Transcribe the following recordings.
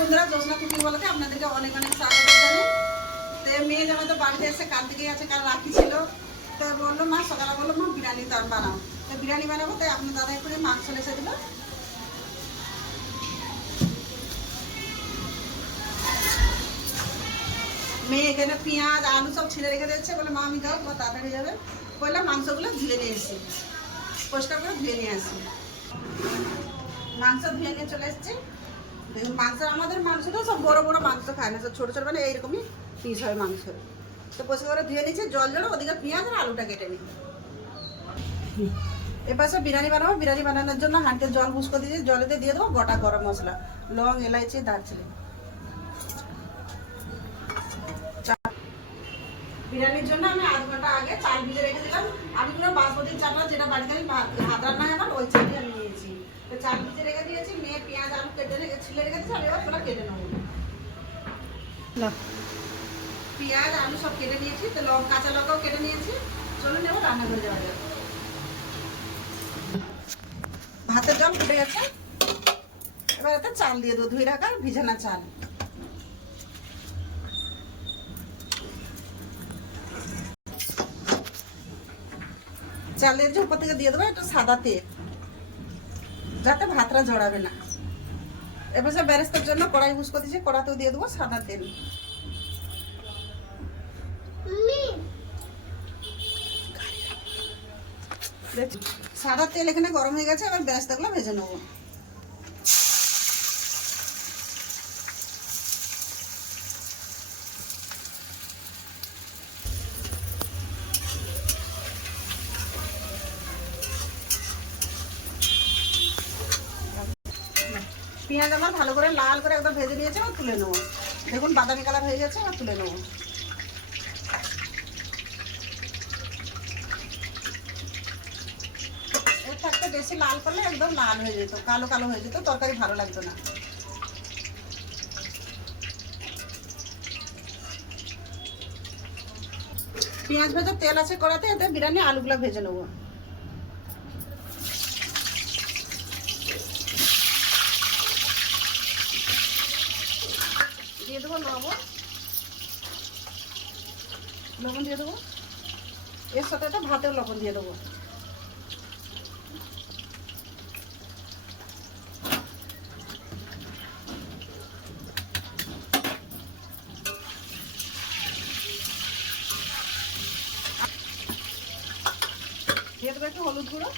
বন্ধুরা, জোসনা কুকিং বলতে আপনাদেরকে অনেক অনেক স্বাগত জানাই। তো মেয়ে যেন তো বাড়িতে এসে কাল থেকে আছে, কাল রাখি ছিল। তো বলল, মা, সকালে বলল, মা, বিরিয়ানি তার বানাও তো বিরিয়ানি বানাবো, তাই আপনার দাদা করে মাংস লেসে দিল। মেয়ে এখানে পেঁয়াজ, আলু সব ছিঁড়ে রেখে দিচ্ছে বলে, মা, আমি দাও তোমার তাড়াতাড়ি যাবে। বললাম, মাংসগুলো ধুয়ে নিয়ে এসি, পরিষ্কার করে ধুয়ে নিয়ে আসি। মাংস ধুয়ে নিয়ে চলে এসেছি। দেখুন মাংস, আমাদের মাংসটা সব বড় বড় মাংস খায় না, সব ছোটো ছোটো মানে এইরকমই পিস হয় মাংস। তো পরিষ্কার করে ধুয়ে নিচ্ছে জল জল, ওদিকে পেঁয়াজ আর আলুটা কেটে নিই। এবার সব বিরিয়ানি বানাবো, বিরিয়ানি বানানোর জন্য হাঁড়িতে জল বুস করে দিয়েছি জলেতে দিয়ে দেবো গোটা গরম মশলা, লং, এলাইচি, দারচিনি। বিরিয়ানির জন্য আমি আধ ঘণ্টা আগে চাল ভিজে রেখে দিলাম। আমি কোনো বাসমতির চালটা যেটা বাড়িতে আমি ভাত রান্না হয় আমার, ওই চালই আমি নিয়েছি তো চাল ভিজে রেখে দিয়েছি মেয়ে পেঁয়াজ আলু কেটে রেখে ছিলে রেখে দিয়েছি আমি এবার ওগুলো কেটে নেব। পেঁয়াজ আলু সব কেটে নিয়েছি তো লঙ্কা কাঁচা লঙ্কাও কেটে নিয়েছি। চলুন এবার রান্না করে যাওয়া যাবে ভাতের জল ফুটে গেছে। এবার এতে চাল দিয়ে দেবো ধুই রাখার ভিজানা চাল। চালের যে উপর থেকে দিয়ে দেবো একটু সাদা তেল। যাতে ভাতটা জড়াবে না। এবার সে ব্যারেস্তার জন্য কড়াই ইউজ করে দিয়েছি কড়াতেও দিয়ে দেবো সাদা তেল। সাদা তেল এখানে গরম হয়ে গেছে এবার ব্যারেস্তাগুলো ভেজে নেব। পেঁয়াজ আমার ভালো করে লাল করে একদম ভেজে নিয়েছে, এবার তুলে নেব। দেখুন, বাদামি কালার হয়ে গেছে, এবার তুলে নেব। এর থাকতে বেশি লাল করলে একদম লাল হয়ে যেত, কালো কালো হয়ে যেত, তরকারি ভালো লাগতো না। পেঁয়াজ ভেজে তেল আছে কড়াতে, এতে বিরিয়ানি, আলুগুলো ভেজে নেব দিয়ে দেবো লবণ লবণ দিয়ে দেবো এর সাথে লবণ দিয়ে দেবো। দিয়ে দেবো একটু হলুদ গুঁড়ো।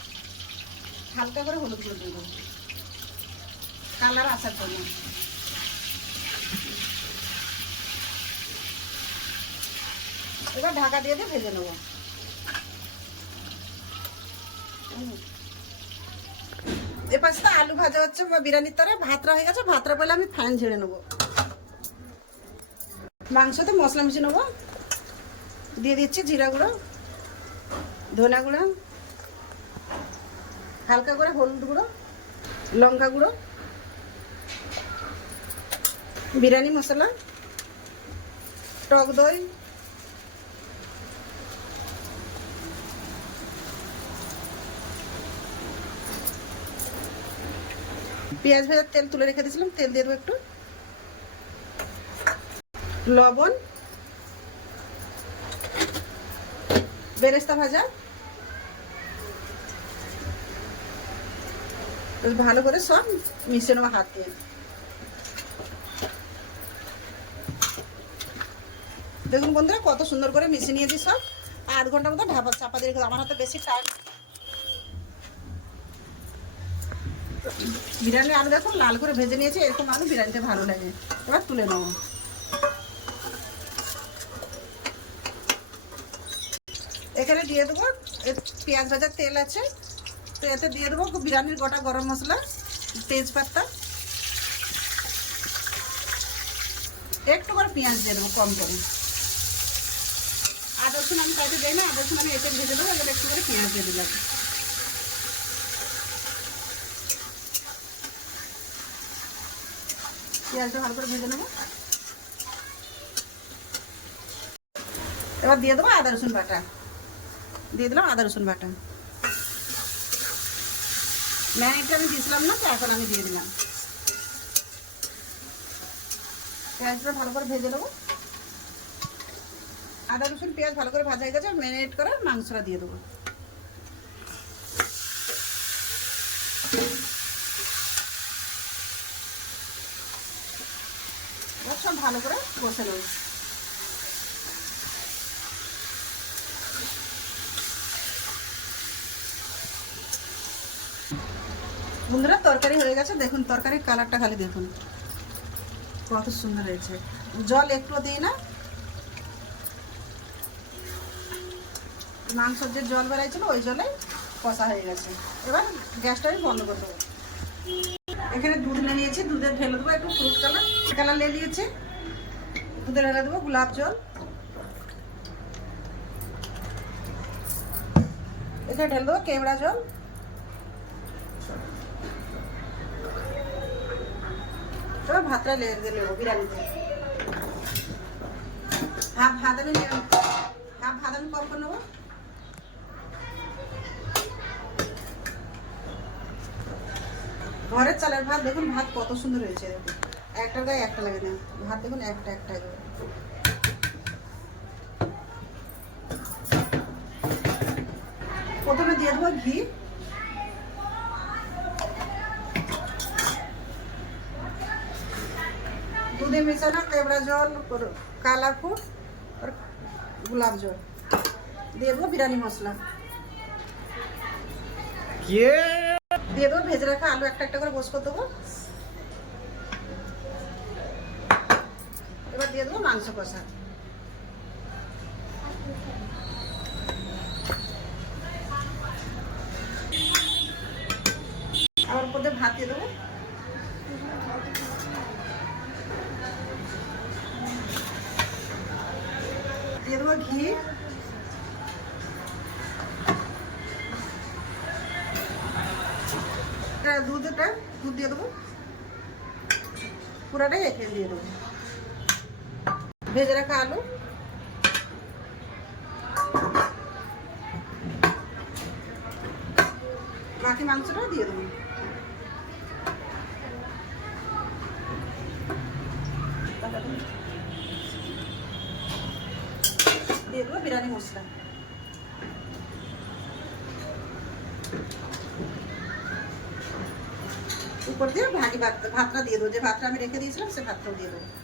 হালকা করে হলুদ গুঁড়ো দিয়ে দেবো। কালার আসার জন্য। এবার ঢাকা দিয়ে দিয়ে ভেজে নেব। হুম। এপাশে তো আলু ভাজা হচ্ছে বিরিয়ানির তরে ভাতটা হয়ে গেছে ভাতটা বলে আমি ফ্যান ঝেড়ে নেব মাংসতে মশলা মিশিয়ে নেব দিয়ে দিচ্ছি জিরা গুঁড়ো, ধনা গুঁড়ো, হালকা করে হলুদ গুঁড়ো, লঙ্কা গুঁড়ো, বিরিয়ানি মশলা, টক দই পেঁয়াজ ভাজার তেল তুলে রেখে দিয়েছিলাম, তেল দিয়ে দেবো একটু। লবণ। বেরেস্তা ভাজা। ভালো করে সব মিশিয়ে নেব হাত দিয়ে। দেখুন বন্ধুরা, কত সুন্দর করে মিশিয়ে নিয়েছি সব। আধ ঘণ্টার মতো ঢাপা চাপা দিয়ে আমার হাতে বেশি টাইম বিরিয়ানি আলু দেখুন, লাল করে ভেজে নিয়েছি, এরকম আলু বিরিয়ানিতে ভালো লাগে। এবার তুলে নেব। এখানে দিয়ে দেবো পেঁয়াজ ভাজার তেল আছে, তো এতে দিয়ে দেবো বিরিয়ানির গোটা গরম মশলা, তেজপাতা। একটু করে পেঁয়াজ দিয়ে দেবো কম করে। আদা রসুন আমি কাটে দিই না, আদা রসুন আমি এতে ভেজে দেবো, এবার একটু করে পেঁয়াজ দিয়ে দিলাম। পেঁয়াজটা ভালো করে ভেজে নেব। এবার দিয়ে দেবো আদা, রসুন বাটা। দিয়ে দিলাম আদা, রসুন বাটা। ম্যাগনেটটা আমি দিয়েছিলাম না, তো এখন আমি দিয়ে দিলাম। পেঁয়াজটা ভালো করে ভেজে নেব। আদা, রসুন, পেঁয়াজ ভালো করে ভাজা হয়ে গেছে, ম্যারিনেট করে মাংসটা দিয়ে দেবো এবার সব ভালো করে কষে নেব। বন্ধুরা, তরকারি হয়ে গেছে। দেখুন, তরকারির কালারটা খালি দেখুন। কত সুন্দর হয়েছে। জল একটু দিই না। মাংসের যে জল বেড়াইছিল, ওই জলে কষা হয়ে গেছে। এবার গ্যাসটা আমি বন্ধ করে দেবো। এখানে দুধ নিয়েছি। দুধে ঢেলে দেবো একটু ফ্রুট কালার কালার নিয়ে নিয়েছি। দুধে ঢেলে দেবো, গোলাপ জল। এখানে ঢেলে দেবো, কেওড়া জল। এবার ভাতটা লেগে দিয়ে নেব বিরিয়ানিতে হাফ ভাত আমি হাফ ভাত আমি কম নেব। ঘরের চালের ভাত, দেখুন ভাত কত সুন্দর হয়েছে। দেখুন একটার গায়ে একটা লাগে না ভাত দেখুন একটা একটা প্রথমে দিয়ে দেবো ঘি দুধে মেশানো কেবড়া জল और काला फूट और गुलाब जल দিয়ে দেবো বিরিয়ানি মশলা দিয়ে দেবো ভেজে রাখা আলু একটা একটা করে বস করে দেবো এবার দিয়ে দেবো, মাংস কষা। আবার উপর দিয়ে ভাত দিয়ে দেবো। দিয়ে দেবো ঘি। দুধটা দুধ দিয়ে দেবো। পুরাটাই এখানে দিয়ে দেবো। ভেজে রাখা আলু। বাকি মাংসটাও দিয়ে দেবো। দিয়ে দেবো বিরিয়ানি মশলা। উপর দিয়ে ভাগি ভাত ভাতটা দিয়ে দেবো। যে ভাতটা আমি রেখে দিয়েছিলাম, সে ভাতটাও দিয়ে দেবো।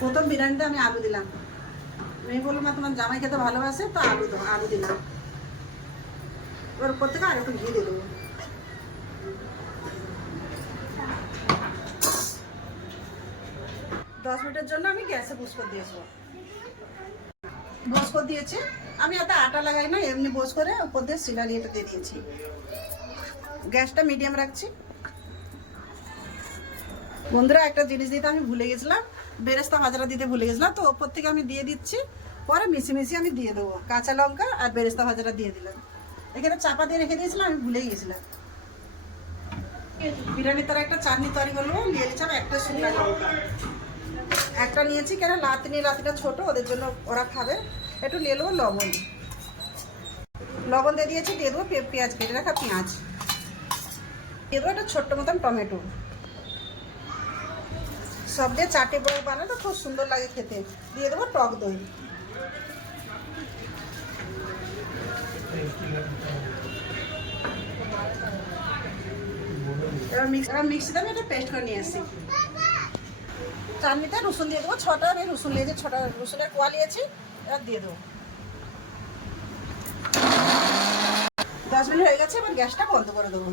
প্রথম বিরিয়ানিতে আমি আলু দিলাম। মেয়ে বলল, মা, তোমার জামাই খেতে ভালোবাসে, তো আলু দাও আলু দিলাম। এবার উপর থেকে আর একটু ঘি দিয়ে দেবো। দশ মিনিটের জন্য আমি গ্যাসে করে দিয়েছি। করে দিয়েছি। আমি এত আটা লাগাই না, এমনি বস করে উপর দিয়ে সিলারি এটা দিয়ে দিয়েছি। গ্যাসটা মিডিয়াম রাখছি। বন্ধুরা, একটা জিনিস দিতে আমি ভুলে গেছিলাম। বেরেস্তা ভাজাটা দিতে ভুলে গেছিলাম, তো ওপর থেকে আমি দিয়ে দিচ্ছি। পরে মিশি মিশি আমি দিয়ে দেবো, কাঁচা লঙ্কা আর বেরেস্তা ভাজাটা দিয়ে দিলাম। এখানে চাপা দিয়ে রেখে দিয়েছিলাম, আমি ভুলেই গেছিলাম। বিরিয়ানি তার একটা চাটনি তৈরি করব, নিয়ে নিচ্ছি একটা শুকনো লঙ্কা। একটা নিয়েছি, কেন লাতিনি, লাতিটা ছোট, ওদের জন্য ওরা খাবে। একটু নিয়ে নেব লবণ। লবণ দিয়ে দিয়েছি, দিয়ে দেবো পেঁয়াজ কেটে রাখা পেঁয়াজ। দিয়ে দেবো একটা ছোট্ট মতন টমেটো। সব দিয়ে চাটে বড় বানালে খুব সুন্দর লাগে খেতে। দিয়ে দেবো টক দই। এবার মিক্স মিক্সিতে আমি পেস্ট করে নিয়ে আসি রসুন দিয়ে দেবো ছটা, আমি রসুন ছটা দিয়ে দেবো। দশ মিনিট হয়ে গেছে, এবার গ্যাসটা বন্ধ করে দেবো।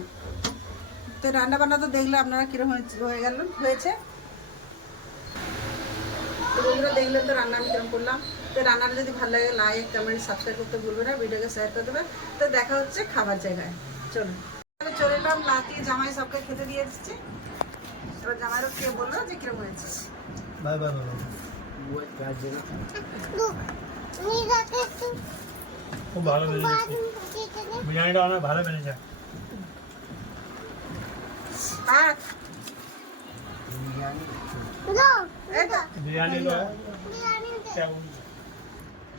তো রান্না বান্না তো দেখলে আপনারা কীরকম হয়ে গেল হয়েছে। বন্ধুরা দেখলেন তো রান্না আমি কীরকম করলাম? তো রান্নাটা যদি ভালো লাগে লাইক কমেন্ট সাবস্ক্রাইব করতে ভুলবে না ভিডিওকে শেয়ার করে দেবে। তো দেখা হচ্ছে খাবার জায়গায়। চলুন। আমি চলে এলাম লাতি জামাই সবকে খেতে দিয়ে এসেছি। এবার জামাইরও কে বলল যে কীরকম হয়েছে? বাই বাই বাই খুব ভালো বেরিয়েছে। বিরিয়ানিটা অনেক ভালো বিরিয়ানি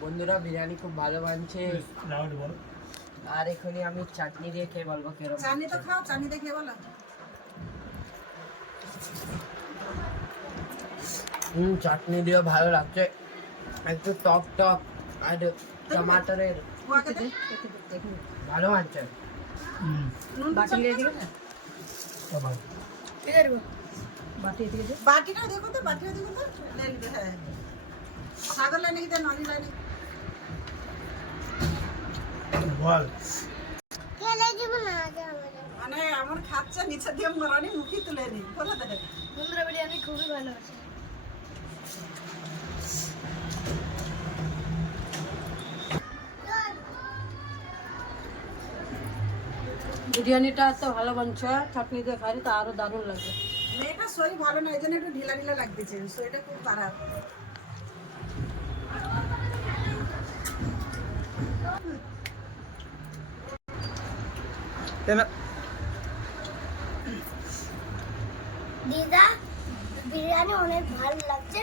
বন্ধুরা বিরিয়ানি খুব ভালো বানছে। আর এখনই আমি চাটনি দিয়ে খেয়ে বলব কেরম চাটনি তো খাও চাটনি দেখে বলো। হুম চাটনি দিয়ে ভালো লাগছে। একটু টক টক আর টমাটারের ভালো বানছে। হুম। নুন বাটি দিবে সবাই বাটিটা দেখো তো বাটিটা দেখো তো। লে লিবে হ্যাঁ। সাগর লাইনে কি ননি লাইনে বল। মানে আমার খাচ্ছে নিচে দিয়ে মরানি মুখি তুলে নি। বলে দে বন্ধুরা বিরিয়ানি খুবই ভালো আছে। বিরিয়ানিটা এত ভালো বানছে চাটনি দিয়ে খাই তো আরও দারুণ লাগবে মেয়েটার শরীর ভালো না এই জন্য একটু ঢিলা ঢিলা লাগতেছে শরীরটা খুব খারাপ। দিদা বিরিয়ানি অনেক ভালো লাগছে।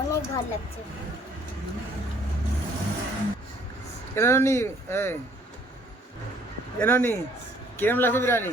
অনেক ভালো লাগছে। এনানি এই। এনানি কিরম লাগছে বিরিয়ানি?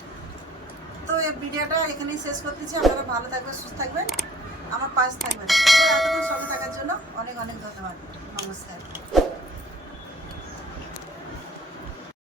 তো এই ভিডিওটা এখানেই শেষ করতেছি। আপনারা ভালো থাকবেন, সুস্থ থাকবেন। আমার পাশে থাকবেন। এতক্ষণ সঙ্গে থাকার জন্য অনেক অনেক ধন্যবাদ। নমস্কার।